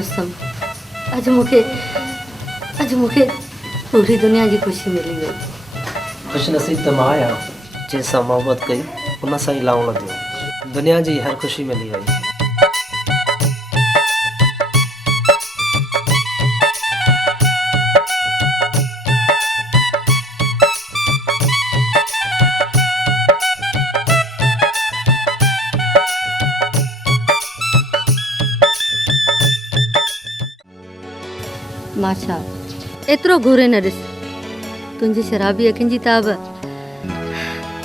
रुस्तम, अज मूंखे पूरी दुनिया की खुशी मिली गई। खुश नसीब तो मां आहियां जंहिंसां मोहबत कई उन सां ई लावण थियो। दुनिया जी हर खुशी मिली वई। माशा एतिरो घूरे न ॾिस, तुंहिंजी शराबी अखियुनि जी ताब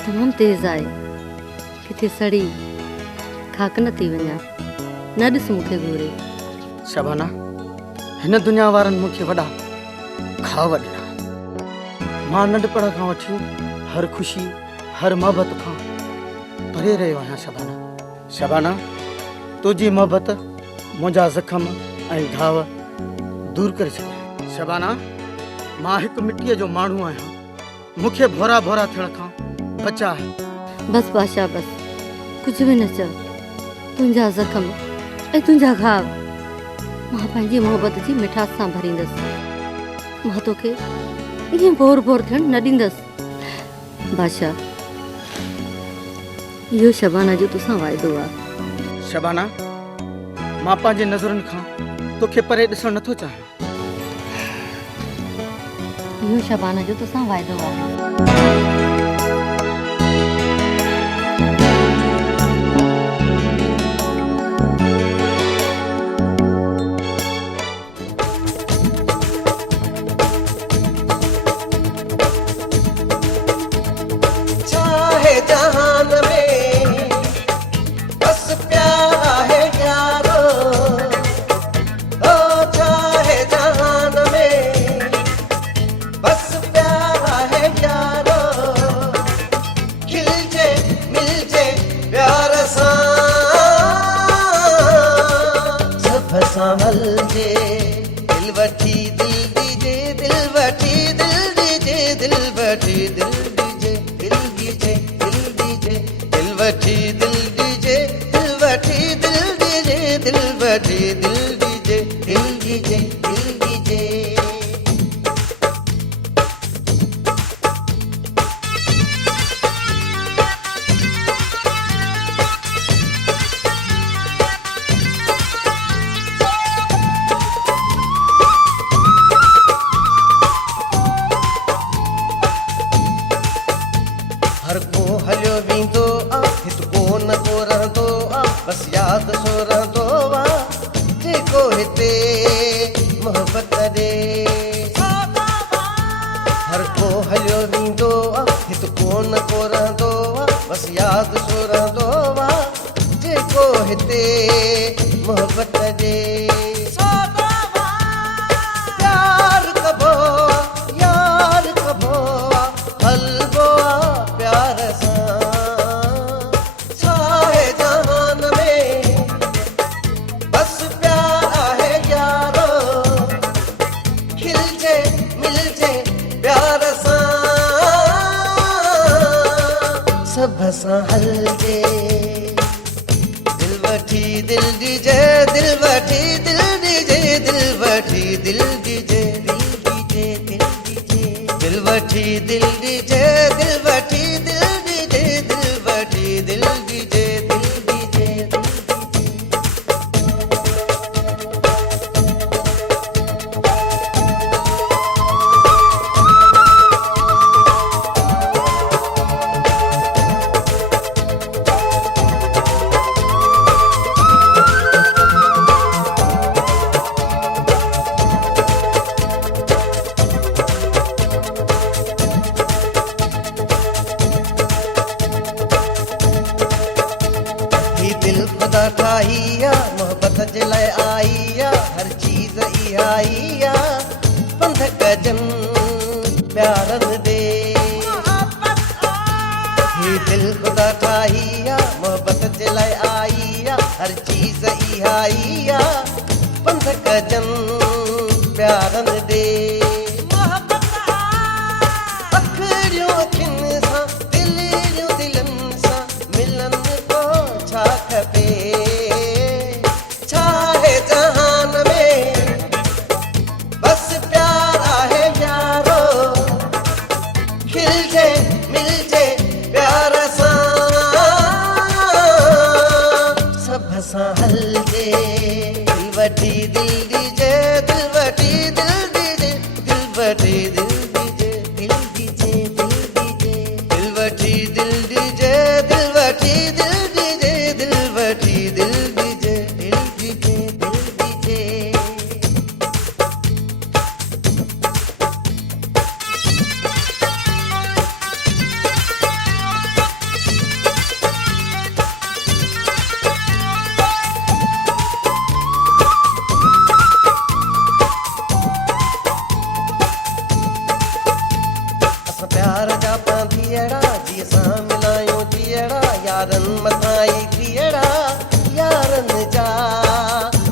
तमामु तेज़ आहे। किथे सड़ी खाक न थी वञा। न ॾिस मूंखे घूरे। शबाना, हिन दुनिया वारनि मूंखे वॾा खाव ॾिना। मां नंढपण खां वठी हर ख़ुशी हर मोहबत खां परे रहियो आहियां। शबाना, तुंहिंजी मोहबत मुंहिंजा ज़ख़म ऐं घाव दूर करे छॾिया। शबाना, मां हिकु मिटीअ जो माण्हू आहियां। मूंखे भोरा भोरा थियण खां बचा है। बस बादशाह, बस कुछ भी न चओ। तुंहिंजा ज़ख़म ऐं तुंहिंजा घाव मां पंहिंजी मोहबत जी मिठास सां भरींदसि। मां तोखे ईअं बोर थियण न ॾींदसि। बादशाह, इहो शबाना जो तोसां वाइदो आहे। शबाना, मां पंहिंजे नज़रुनि खां तोखे परे ॾिसणु नथो चाहियां। इहो शबाना जो तोसां वाइदो आहे। छाहे जहान में वठी दिल दीजे दिल वठी दिल दीजे दिल वठी दिल दीजे दिल दीजे दिल दीजे दिल वठी दिल दीजे दिल वठी दिल दीजे दिल वठी दिल दीजे दिल दीजे दिल दीजे असां प्यार जा पांधीअड़ा जी असां मिलायूं जीअड़ा यारनि मथां ई थीअड़ा यारनि जा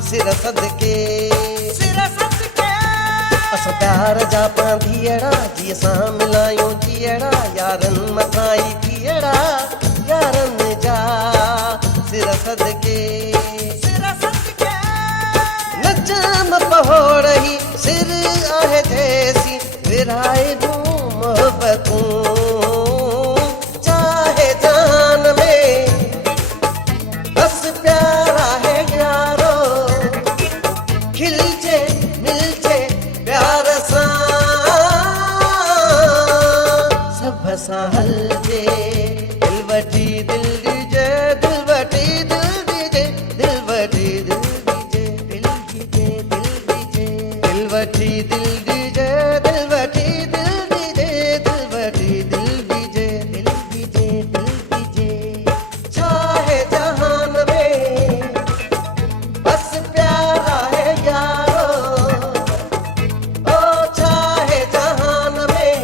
सिर सदके असां प्यार जा पांधीअड़ा जी असां मिलायूं जीअड़ा यारनि मथां ई थीअड़ा यारनि जा सिर सदके नचम पहोड़ही सिर आहे जैसी विराए मोहब्बतूं चाहे जान में बस प्यारा है यारो खिलजे मिलजे प्यार सां सब सां हलजे दिल वठी दिल दीजे दिल वठी दिल दीजे दिल वठी दिल दीजे दिल दीजे दिल दीजे दिल वठी दिल दीजे दिल वठी दिल दीजे दिल वठी दिल दीजे दिल दीजे दिल दीजे चाहे जहान में बस प्यारा है यारो ओ चाहे जहान में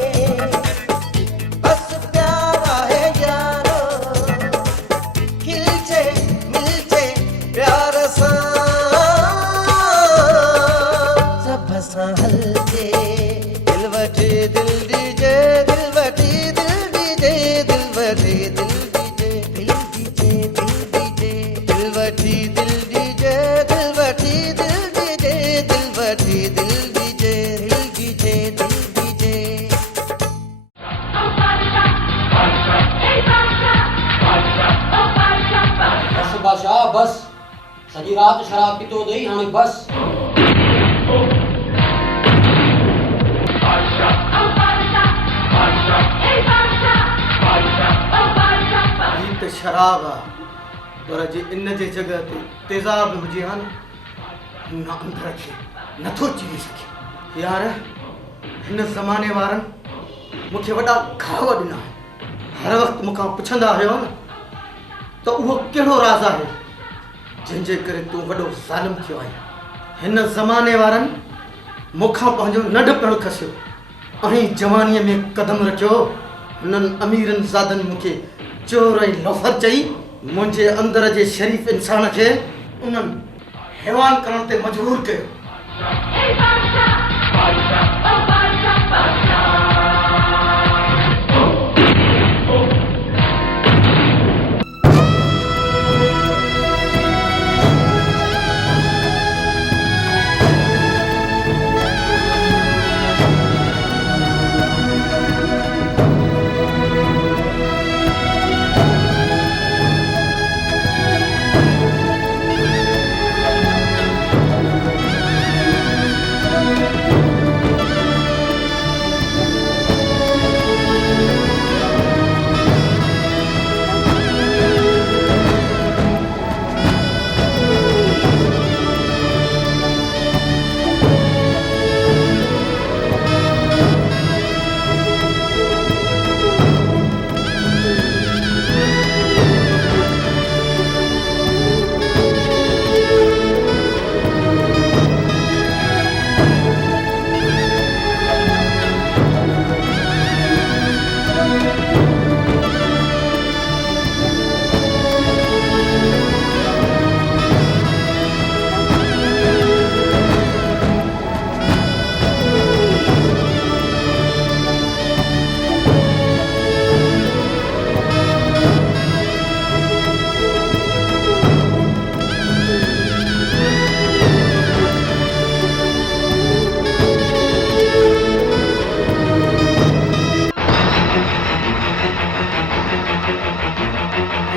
बस प्यारा है यारो खिलजे मिलजे प्यार सां सब सां हलजे दिल वठी दिल दीजे दिल वठी दिल दीजे दिल वठी दिल दीजे दिल दीजे दिल दीजे दिल वठी दिल दीजे दिल वठी दिल दीजे दिल वठी दिल दीजे दिल दीजे दिल दीजे बस बादशाह बस सॼी राति शराब पीतो अथई हाणे बस ही त शराब आहे पर जे इन जे जॻह ते तेज़ाब हुजे हा न अंदर खे नथो चीरे सघे यार हिन ज़माने वारनि मूंखे वॾा घाव ॾिना हर वक़्तु मूंखां पुछंदा हुयो न त उहो कहिड़ो राज़ आहे जंहिंजे करे तूं वॾो ज़ालिम थियो आहीं हिन ज़माने वारनि मूंखां पंहिंजो नंढपण खसियो ऐं जवानीअ में क़दम रखियो हुननि अमीरनि ज़ादनि मूंखे चोर ऐं लोफर चई मुंहिंजे अंदर जे शरीफ़ इंसान खे उन्हनि हैवान करण ते मजबूर कयो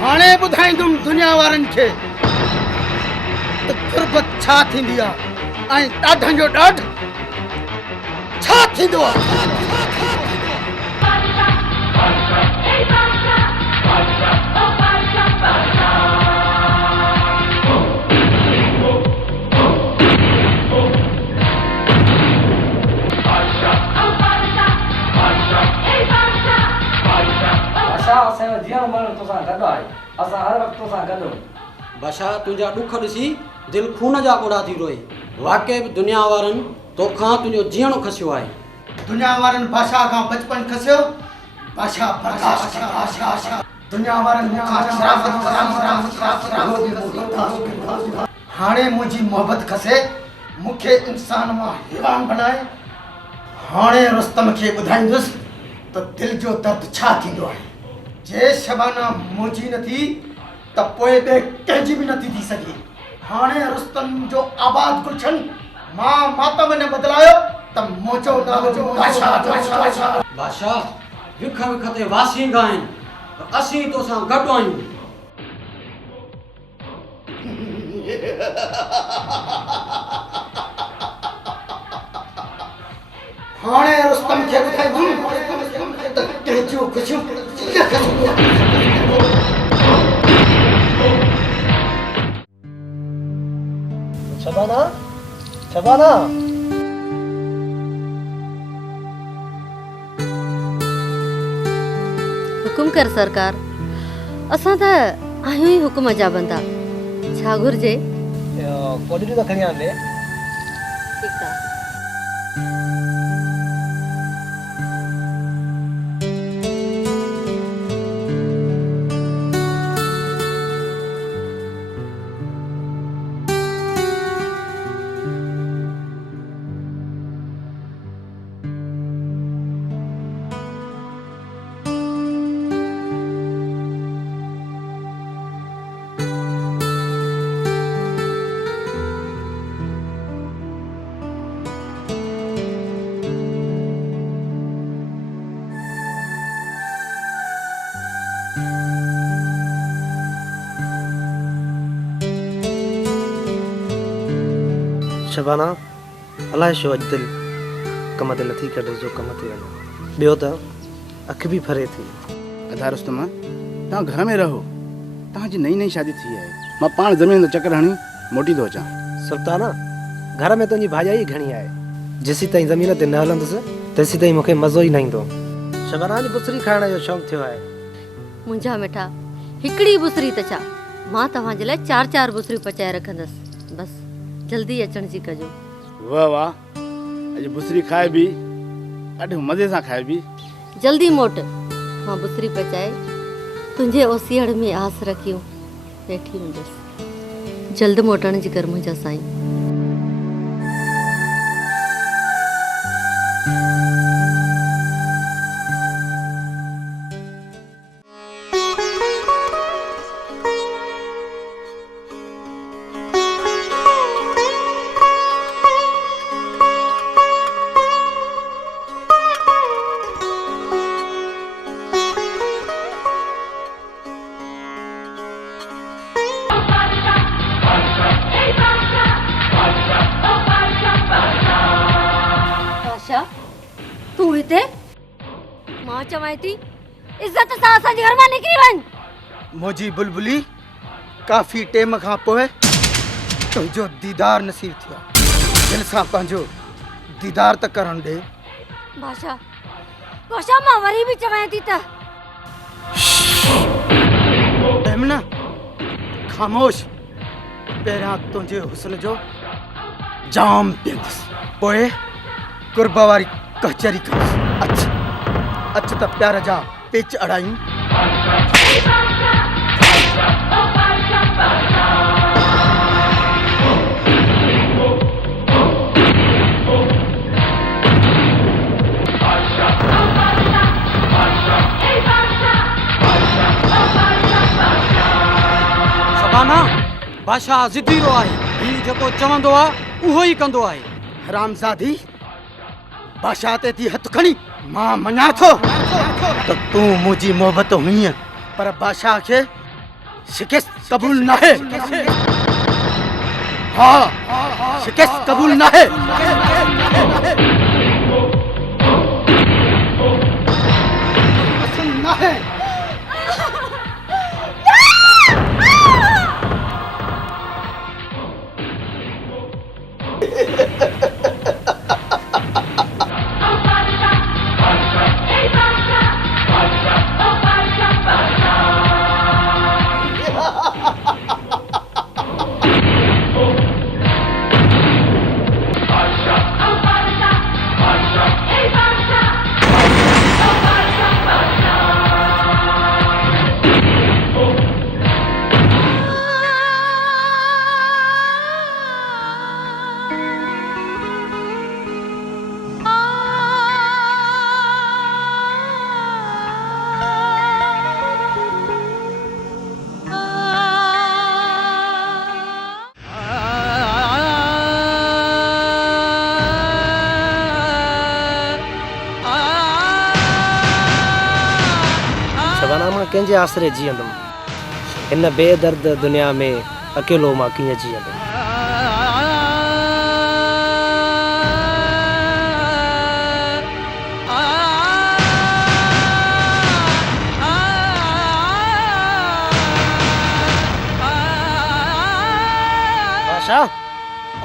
हाणे ॿुधाईंदुमि दुनिया वारनि खे त गुरबत छा थींदी आहे ऐं ॾाढनि जो ॾाढ छा थींदो आहे। बादशाह असांजो जीअण मरण तोसां गॾु आहे, असां हर वक़्तु तोसां गॾु। बादशाह तुंहिंजा ॾुख ॾिसी दिलि खून जा ॻोढ़ा थी रोए। वाक़ई बि दुनिया वारनि तोखां तुंहिंजो जीअणो खसियो आहे। दुनिया वारनि बादशाह खां बचपन खसियो, बादशाह बर्दाश्त बादशाह दुनिया वारनि मूंखां हाणे मुंहिंजी मोहबत खसे, मूंखे इंसान मां हैवान बनाए। हाणे रुस्तम खे ॿुधाईंदुसि त दिलि जो दर्द छा थींदो आहे। जे शबाना मुंहिंजी न थी त पोइ ॿिए कंहिंजी बि नथी थी सघे। हाणे रुस्तम जो आबाद गुलशन मां मातम ने बदलायो त मुंहिंजो नालो बादशाह। बादशाह विख विख ते वासी गाइनि त असीं तोसां गॾु आहियूं। हाणे रुस्तम खे ॿुधाईंदुमि त कंहिंजूं ख़ुशियूं कीअं खसंदियूं आहिनि। शबाना, शबाना, हुकुम कर सरकार, असां त आहियूं ई हुकुम जा बंदा। छा घुर्जे? क्वालिटी त खणी आंदे। ठीकु आहे। शबाना, अलाए छो अॼु दिलि कम ते नथी कढे जो कम ते वञे। ॿियो त अखि बि फरे थी। अदा रुस्तम, तव्हां घर में रहो। तव्हांजी नई नई शादी थी आहे। मां पाण ज़मीन जो चकर हणी मोटी थो अचां। सुल्ताना, घर में तुंहिंजी भाॼाई घणी आहे। जेसीं ताईं ज़मीन ते न हलंदुसि तेसीं ताईं मूंखे मज़ो ई न ईंदो। शबाना जी बुसरी खाइण जो शौक़ु थियो आहे। मुंहिंजा मिठा, हिकिड़ी बुसरी त छा, मां तव्हांजे लाइ 4-4 बुसरियूं पचाए रखंदसि। बसि जल्दी अचण जी कजो। वाह वाह, अॼु बुसरी खाए बि, ॾाढे मज़े सां खाए बि। जल्दी मोट, मां बुसरी पचाए तुंहिंजे ओसीअड़ में आस रखियो वेठी हूंदसि। जल्द मोटण जी कर मुंहिंजा साईं। तू हिते? मां चवां थी इज्जत सां असांजे घर मां निकिरी वञ। मुंहिंजी बुलबुली, काफ़ी टाइम खां पोइ तुंहिंजो दीदार नसीब थियो। दिलि सां पंहिंजो दीदार त करण ॾे। बादशाह मां वरी बि चवां थी त न ख़ामोश। पहिरियां तुंहिंजे हुस्न जो जाम पीअंदुसि, पोइ कुर्ब वारी कचहरी कंदुसि। अच त प्यार जा पेच अड़ायूं। शबाना, बादशाह ज़िद्दीरो आहे। ही जेको चवंदो आहे उहो ई कंदो आहे। हरामज़ादी, बादशाह ते थी हथ खणी। मां मञा थो त तूं मुंहिंजी मोहबत हुई, पर बादशाह खे शिकस्त क़बूल न आहे। हाँ शिकस्त कबूल ना है। पसंद ना है। शबाना मां कंहिंजे आसरे जीअंदुमि, हिन बेदर्द दुनिया में अकेलो मां कीअं जीअंदुमि। बादशाह,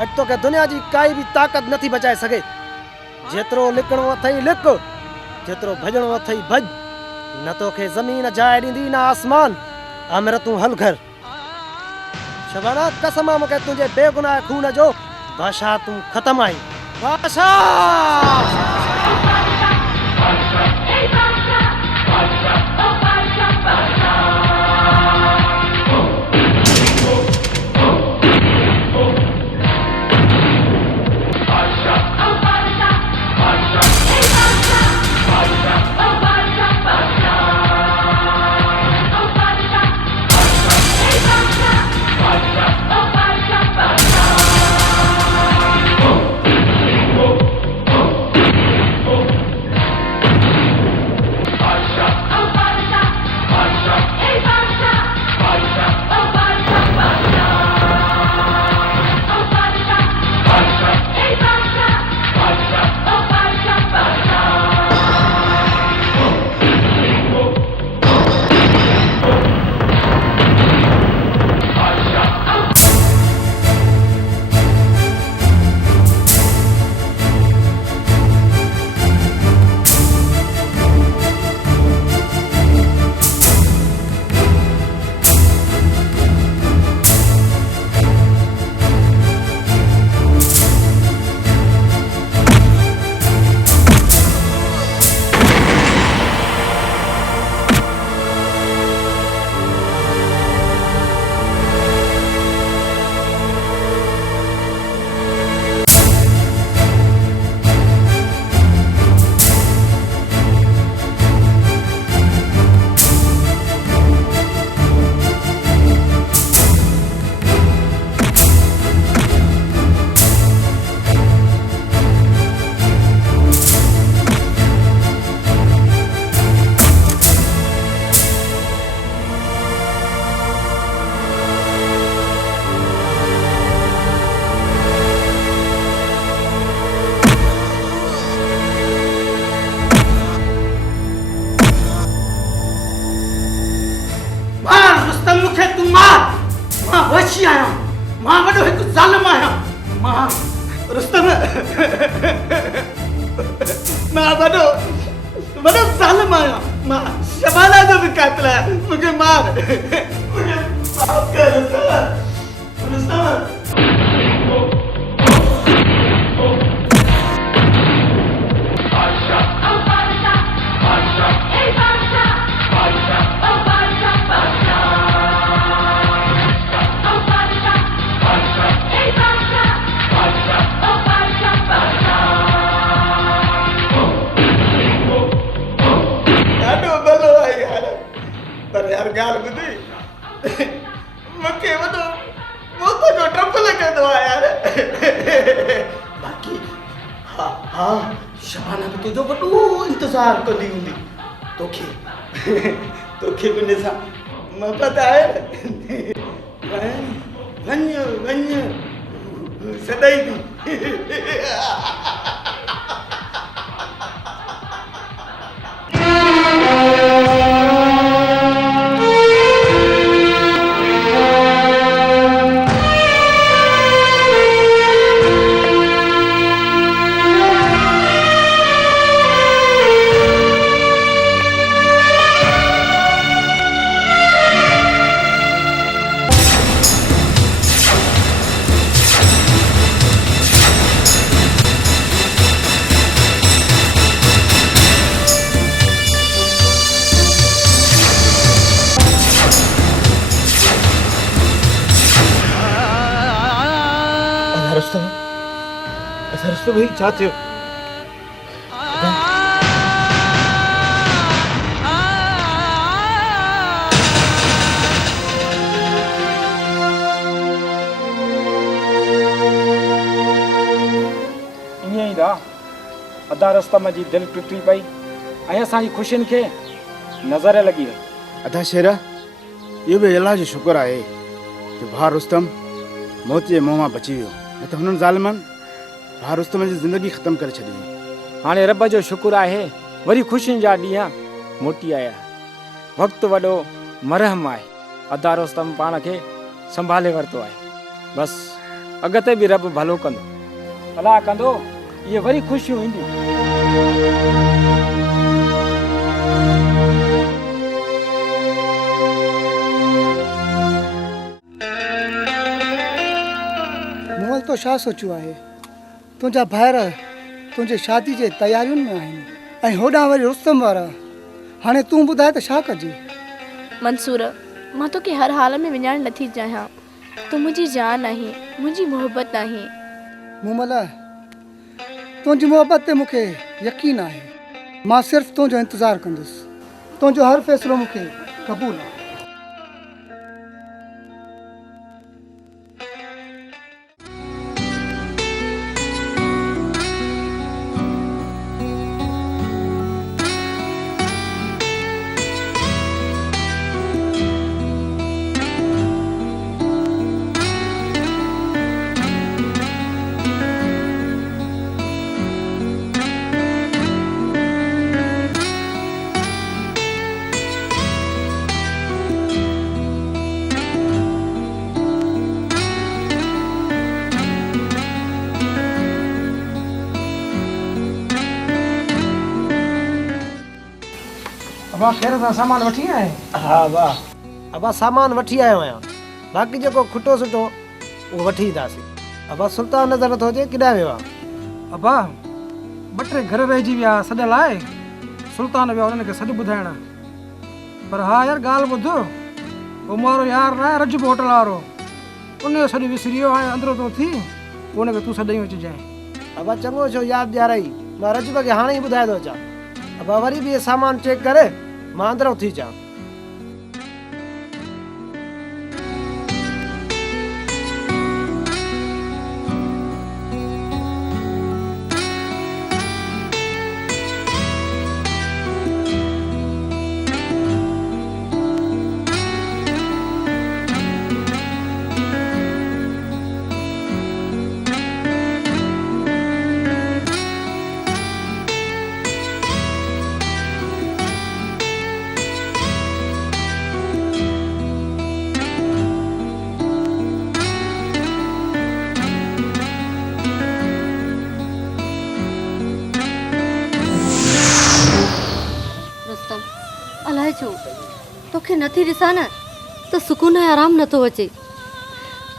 अॼु तोखे दुनिया जी काई बि ताक़त नथी बचाए सघे। जेतिरो लिखणो अथई लिख, जेतिरो भॼणो अथई भॼ। न तोखे ज़मीन जाइ ॾींदी न आसमान। आमिर तूं हल घर। शबाना कसम आहे मूंखे तुंहिंजे बेगुनाह खून जो, बादशाह तूं ख़तम आई। बादशाह वशी आहियां, मां वॾो हिकु ज़ालिम आहियां। मां रुस्तम मां वॾो ज़ालिम आहियां। मां शबाना जो बि क़ातिल आहियां। मूंखे मार, मूंखे माफ़ कर रुस्तम। पर यार ॻाल्हि ॿुधी, मूंखे वॾो मोत जो डपु लॻंदो आहे यार। बाक़ी हा शबाना बि तुंहिंजो वॾो इंतज़ारु कंदी हूंदी। तोखे बि ॾिसां मोहबत आहे। वञ सदाई थी रुस्तम भाई छा थियो ईअं ई दा अधा रस्ता में जी दिलि टुटी पई ऐं असांजी ख़ुशियुनि खे नज़र लॻी वई। अदा शेरा इहो बि अलाह जो शुक्र आहे जो भाउ रुस्तम मौत जे मुंहं मां बची वियो न त हुननि ज़ालिमनि भाउ रुस्तम जी ज़िंदगी ख़तमु करे छॾी। हाणे रब जो शुक्र आहे वरी ख़ुशियुनि जा ॾींहं मोटी आया। वक़्तु वॾो मरहम आहे। अदा रुस्तम पाण खे संभाले वरितो आहे। बसि अॻिते बि रब भलो कंदो। अलाह कंदो इहे वरी ख़ुशियूं ईंदियूं। मोल तो छा सोचियो आहे तुंहिंजा भाइर तुंहिंजे शादी जे तयारियुनि में आहिनि ऐं होॾां वरी रुस्तम वारा। हाणे तूं ॿुधाए त छा कजे? मंसूर मां तोखे हर हाल में विञाइण नथी चाहियां। तूं मुंहिंजी जान आहीं, मुंहिंजी मोहबत आहीं। मूमल तुंहिंजी मोहबत ते मूंखे यकीन आहे। मां सिर्फ़ु तुंहिंजो इंतज़ारु कंदुसि। तुंहिंजो हर फ़ैसिलो मूंखे क़बूलु आहे। अबा ख़ैर सां सामान वठी आए? हाँ वाह अबा सामान वठी आयो आहियां। बाक़ी जेको खुटो सुठो उहो वठी ईंदासीं। अबा सुल्तान नज़र नथो अचे किॾां वियो आहे? अबा ॿ टे घर रहिजी विया सॾियल आहे। सुल्तान विया उन्हनि खे सॾु ॿुधाइण। पर हा यार ॻाल्हि ॿुध उहो मारो यार न आहे रजब होटल वारो उन जो सॾु विसरी वियो। हाणे अंदरो तो थी पोइ उनखे तूं सॾ अचिजांइ। अबा चङो छो यादि ॾियाराई। मां रजब खे हाणे ई ॿुधाए थो अचां। अबा वरी बि इहे सामान चेक करे मां अंदरो थी अचां। अलाए छो तोखे नथी ॾिसां न त सुकून ऐं आराम नथो अचे।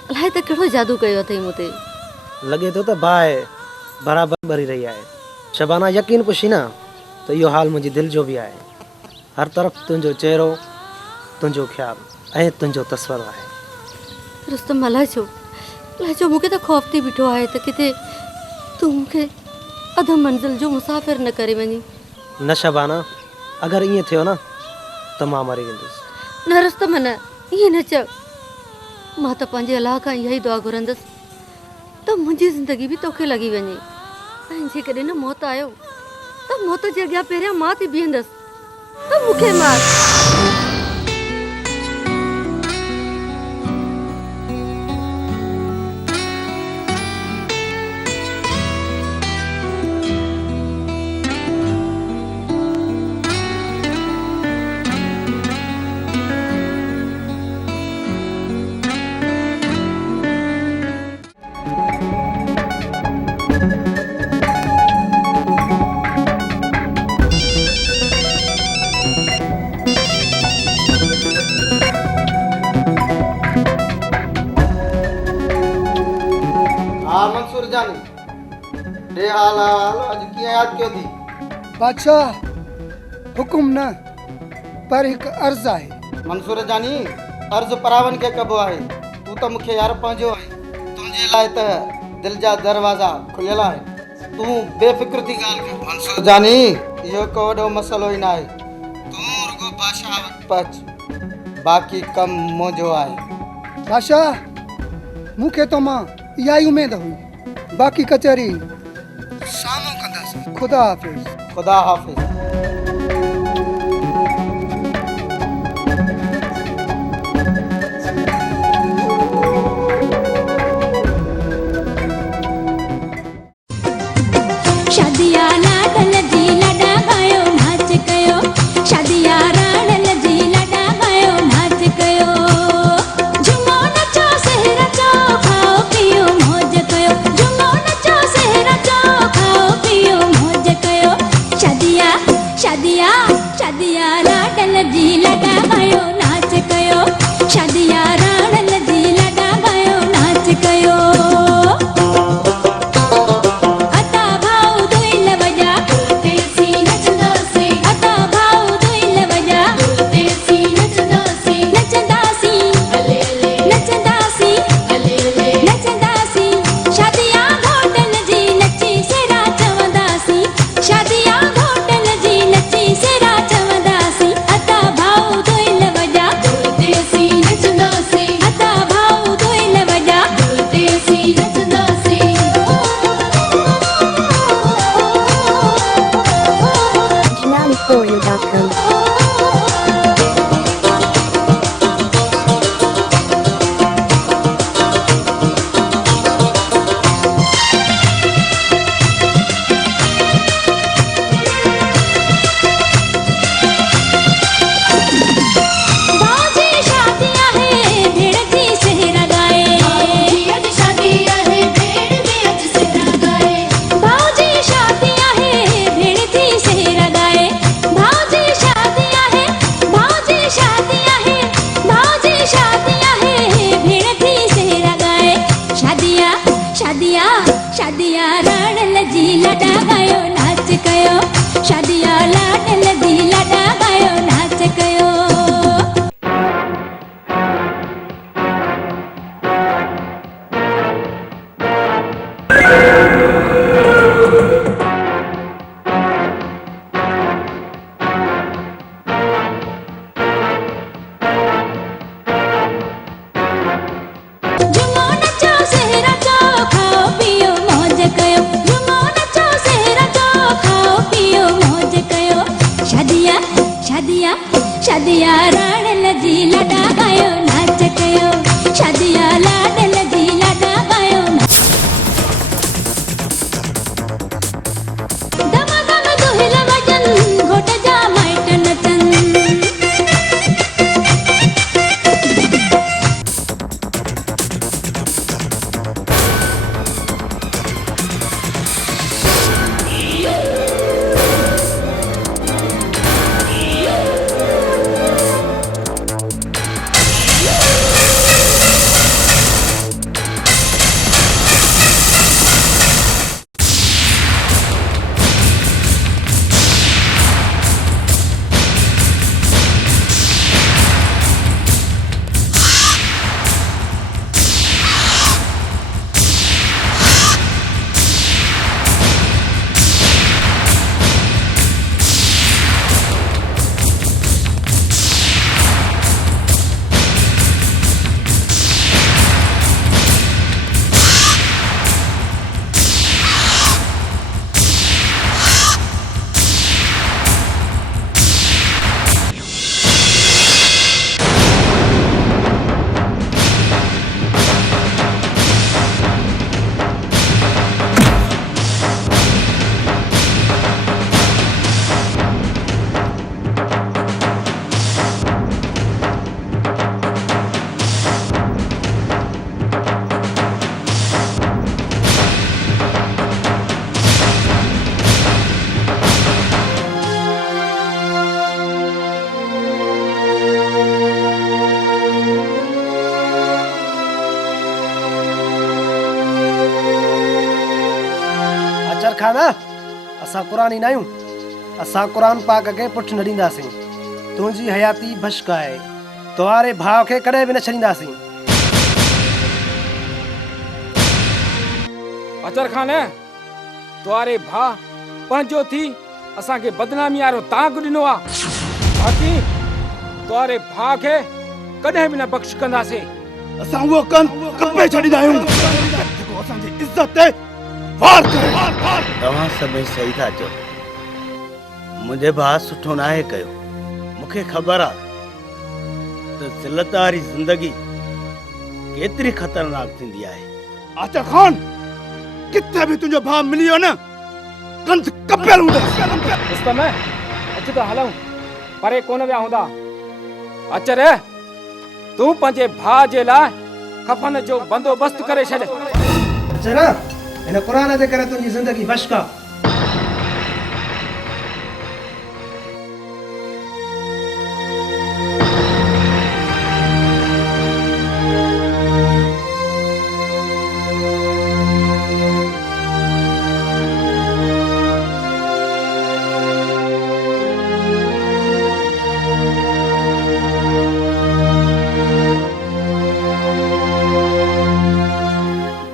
अलाए त कहिड़ो जादू कयो अथई मूं ते। लॻे थो त बाहि बराबरि भरी रही आहे। शबाना यकीन पुछी न त इहो हाल मुंहिंजी दिलि जो बि आहे। हर तरफ़ तुंहिंजो चहिरो तुंहिंजो ख़्यालु ऐं तुंहिंजो तस्वर आहे। रुस्तम अलाए छो मूंखे त ख़ौफ़ थी बीठो आहे त किथे तूं मूंखे अध मंज़िल जो मुसाफ़िर न करे वञी। न शबाना अगरि ईअं थियो न त मां मरी वेंदुसि। न रुस्तम न ईअं न चओ। मां त पंहिंजे अलाह खां इहा ई दुआ घुरंदसि त मुंहिंजी ज़िंदगी बि तोखे लॻी वञे ऐं जेकॾहिं न मौत आयो त मौत जे अॻियां पहिरियां मां थी बीहंदसि त मूंखे मार। जानी डे हाल अज की याद क्यों थी? बादशाह हुकुम न पर एक अर्ज है। मंसूर जानी अर्ज परावन के कबो आहे। तू तो मुखे यार पंहिंजो आहे। तुंहिंजे लाइ त दिल जा दरवाज़ा खुलियल आहे। तू बेफिक्र थी ॻाल्हि कर। मंसूर जानी इहो को वॾो मसइलो ई न आहे। तू रुगो बादशाह वटि पहुच, बाक़ी कम मुंहिंजो आहे। बादशाह मूंखे तो मां इहा ई उमेद हुई। बाक़ी कचहरी साम्हूं कंदासीं। खुदा हाफ़िज़। खुदा हाफ़िज़। शादिया लाडल जी लडा गायो नाच कयो। शादिया लाडल जी लडा गायो नाच कयो। झूमो नचो सहरा चो खाओ पियो मौज कयो। झूमो नचो सहरा चो खाओ पियो मौज कयो। शादिया शादिया शादिया लाडल जी लडा गायो नाच कयो। शादिया लाडल जी लडा गायो नाच कयो। शादिया लाडल जी लडा गायो नाच कयो। शादिया लाडल जी लडा गायो नाच कयो। शादिया लाडल जी लडा गायो नाच कयो। शादिया लाडल जी लडा गायो दम दम दुहिल वजन घोट जा माइट नचन। खान असां क़ुरानी न आहियूं, असां क़ुरान पाक खे पुठ न ॾींदासीं। तुंहिंजी हयाती बश्क आहे, तुंहिंजे भाउ खे कॾहिं बि न छॾींदासीं। अचर खान तुआरे भा पंहिंजो थी असांखे बदनामी वारो ताक ॾिनो आहे, बाक़ी तुआरे भा खे कॾहिं बि न बख़्श कंदासीं। असां उहो कनि कपे छॾींदा आहियूं जेको असांजी इज़त ते वार करे। तव्हां सभई सही था चओ, मुंहिंजे भाउ सुठो न आहे कयो। मूंखे ख़बर आहे त ज़िलत वारी ज़िंदगी केतिरी ख़तरनाक थींदी आहे। आचा खान किथे बि तुंहिंजो भाउ मिलियो न कंध कपियल हूंदो। रुस्तम अच त हलूं, परे कोन विया हूंदा। अचर तूं पंहिंजे भाउ जे लाइ कफन जो बंदोबस्त करे छॾ। जरा हिन क़ुरान जे करे तुंहिंजी ज़िंदगी बश्क आहे।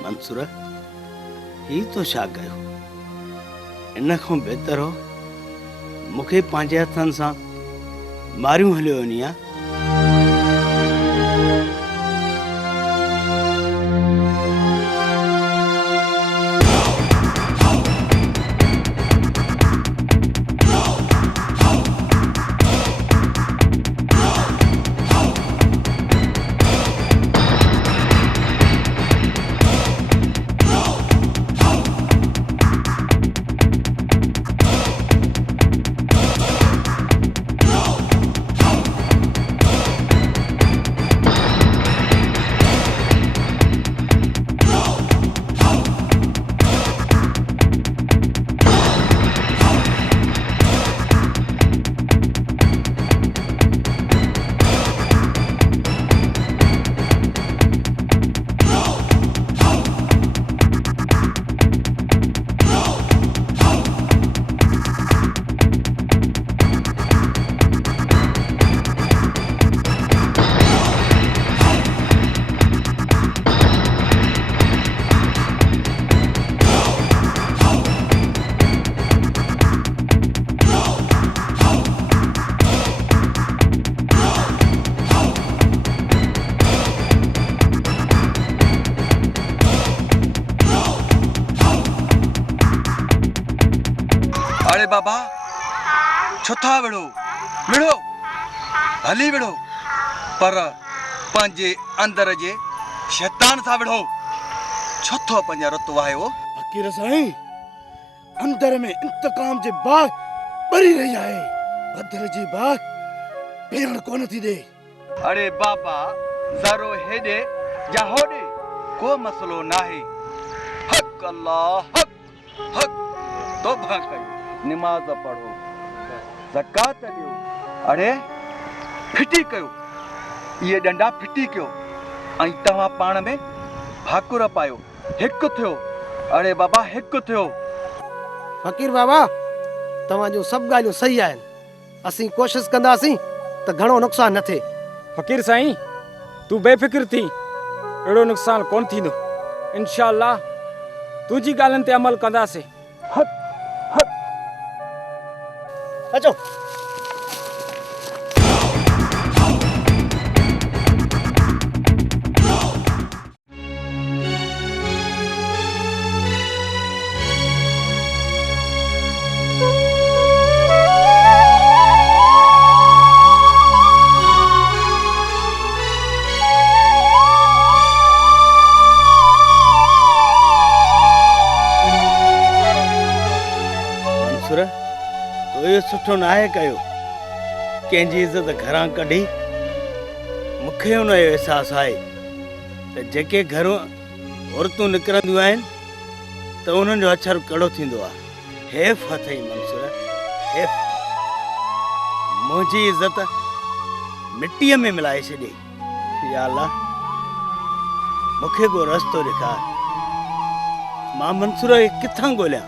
मंसूर ही तो छा कयो? इन खां बहितर हो मूंखे पंहिंजे हथनि सां मारियूं हलियो वञी आहे। अरे बाबा छुथा विड़ो विड़ो हली विड़ो, पर पंहिंजे अंदर जे शैतान सां विड़ो। छुथो पंहिंजा रुत वाहियो। फकीर साईं अंदर में इंतकाम जे बाग ॿरी रही आहे, बदर जी बाग पीअण कोन थी ॾे। अरे बाबा ज़रो हेॾे या होॾे को मसलो नाहे। हक़ अल्लाह हक़ हक़ तौबा कयो, नमाज़ पढ़ो, ज़कात ॾियो। अरे फिटी कयो, इहे डंडा फिटी कयो ऐं तव्हां पाण में भाकुर पायो, हिकु थियो। अरे बाबा हिकु थियो। फ़कीर बाबा तव्हां जो सभु ॻाल्हियूं सही आहिनि, असीं कोशिशि कंदासीं त घणो नुक़सान न थिए। फ़कीर साईं तूं बेफ़िक्र थी, अहिड़ो नुक़सान कोन थींदो। इंशाअल्लाह तुंहिंजी ॻाल्हियुनि ते अमल कंदासीं। अचो सुठो न आहे कयो, कंहिंजी इज़त घरां कढी। मूंखे हुन जो अहसासु आहे त जेके घरों औरतूं निकिरंदियूं आहिनि त उन्हनि जो अछर कड़ो थींदो आहे। हेफ़ अथई मंसूर, हेफ़ मुंहिंजी इज़त मिटीअ में मिलाए छॾे। या अल्लाह मूंखे को रस्तो ॾेखार, मां मंसूर खे किथां ॻोल्हियां।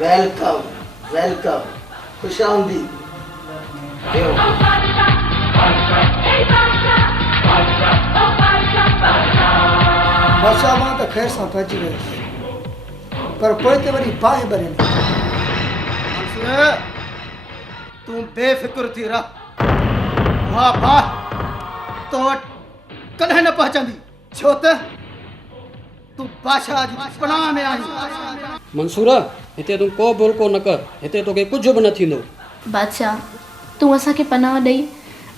वेलकम वेलकम, खुश आमदी। बादशाह मां त ख़ैर सां पहुची वियसि, पर पोइ ते वरी बाहि भरे मंसूर, तूं बेफिक्र थी रह। वाह वाह, तो वटि कॾहिं न पहुचंदी, छो त तूं बादशाह जी पनाह में आहीं। मंसूर, हिते तूं को बुलको न कर, हिते तोखे कुझु बि न थींदो। बादशाह, तूं असांखे पनाह ॾेई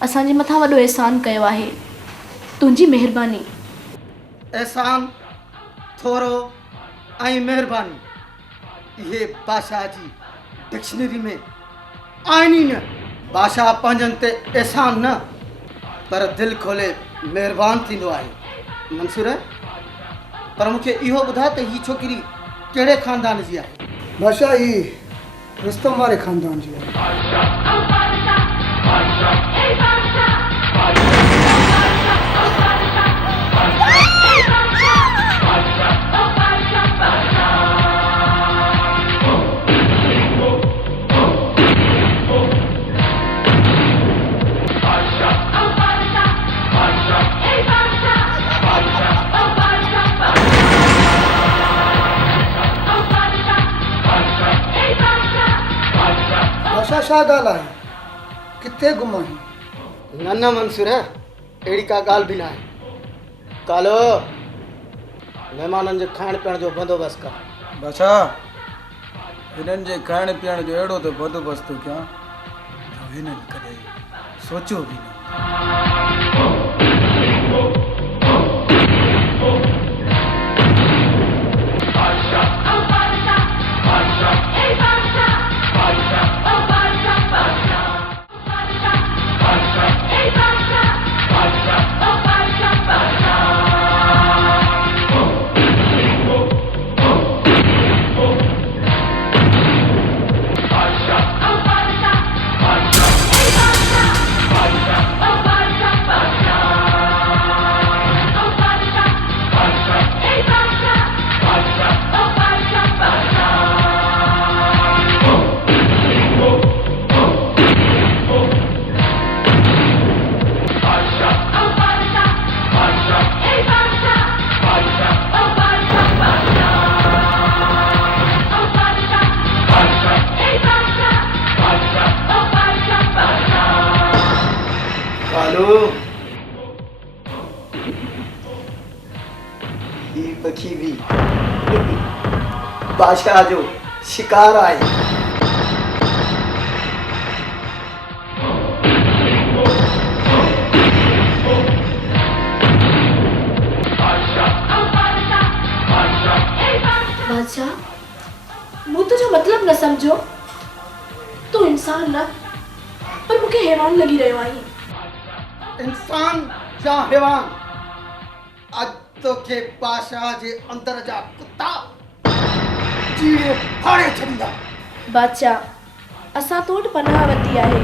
असांजे मथां वॾो एहसान कयो आहे, तुंहिंजी महिरबानी। एहसान, थोरो ऐं महिरबानी, इहे बादशाह जी डिक्शनरी में आहिनि ई न। बादशाह पंहिंजनि ते एहसान न, पर दिलि खोले महिरबान थींदो आहे। मंसूर, पर मूंखे इहो ॿुधाए त हीअ छोकिरी कहिड़े ख़ानदान जी आहे? बादशाह ही रुस्तम वारे खानदान जी आहे। बादशाह छा ॻाल्हि आहे, किथे गुम आहीं? न न मंसूर, अहिड़ी का ॻाल्हि बि न आहे। कालो, महिमाननि जे खाइण पीअण जो बंदोबस्तु कर। बादशाह, हिननि जे खाइण पीअण जो अहिड़ो त बंदोबस्तु कयां जो हिननि कॾहिं सोचियो बि न। बादशाह जो शिकार आहे। बादशाह, मूं तुंहिंजो मतिलबु न सम्झो। तूं इंसान न, पर मूंखे हैवान लॻी रहियो आहीं। इंसान या हैवान, अॼु तोखे बादशाह जे अंदर जा कुत्ता चीड़े फाड़े छॾींदा। बादशाह, असां तो वटि पनाह वरिती आहे।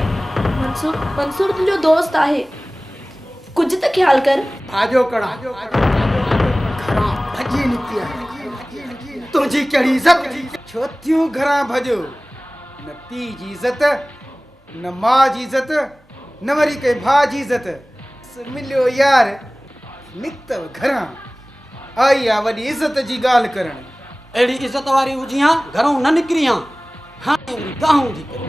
मंसूर तुंहिंजो दोस्त आहे, कुझु त ख़्यालु कर। भाॼो कड़ा घरां भॼी निकिती आहे। तुंहिंजी कहिड़ी इज़त? छो थियूं घरां भॼो? न पीउ जी इज़त, न माउ जी इज़त, न वरी कंहिं भाउ जी इज़त। मिलियो यार, निकितव घरां, आई आहे वॾी इज़त जी ॻाल्हि करणु। अहिड़ी इज़त वारी हुजी हा, घरों न निकिरी हा, हाणे गाहूं थी करे।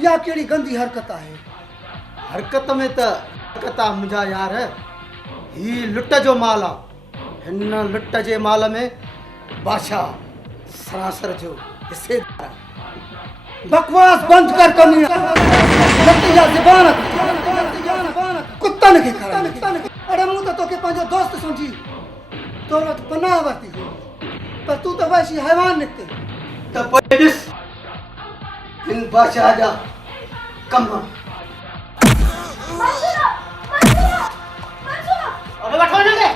इहा कहिड़ी गंदी हरकत आहे? हरकत में त हरकत आहे मुंहिंजा यार। ही लुट जो माल आहे। हिन लुट जे माल में बादशाह सरासर जो हिसेदार आहे। बकवास बंद कर कमीना नतीजा ज़बान कुत्तन खे खड़ा अरे मूं त तोखे पंहिंजो दोस्त समझी तो वटि पनाह वरिती पर तू त वैसी हैवान निकिते त पोइ ॾिस हिन बादशाह जा कम अबे वठो हिनखे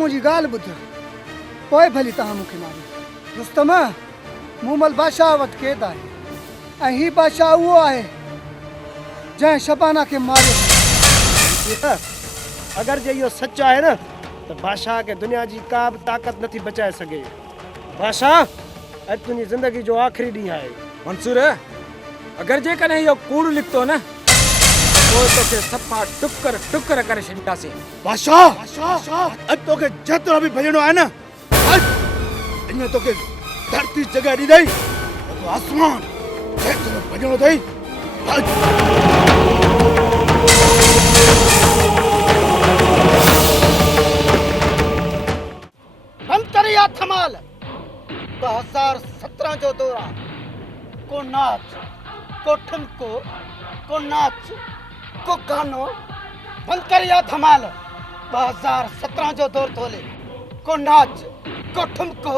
मुंहिंजी ॻाल्हि ॿुध पोइ भली तव्हां मूंखे मारियो रुस्तम मूमल बादशाह वटि क़ैद आहे ऐं हीउ बादशाह उहो आहे जंहिं शबाना खे मारियो अगर जे इहो सच आहे न त बादशाह खे दुनिया जी का बि ताक़त नथी बचाए सघे बादशाह अॼु तुंहिंजी ज़िंदगी जो आख़िरी ॾींहुं आहे मंसूर अगरि जेकॾहिं इहो कूड़ लिखतो न पोइ तोखे सफ़ा टुकर टुकर करे छॾींदासीं बादशाह अॼु तोखे जेतिरो बि भॼणो आहे न अञा तोखे धरती जॻह ॾींदई आसमान जेतिरो भॼणो अथई अंतरिया थमाल 2017 जो दौर आहे को नाच को ठुमको को नाच को गानो बंद करिया थमाल 2017 जो दौर थोले को नाच को ठुमको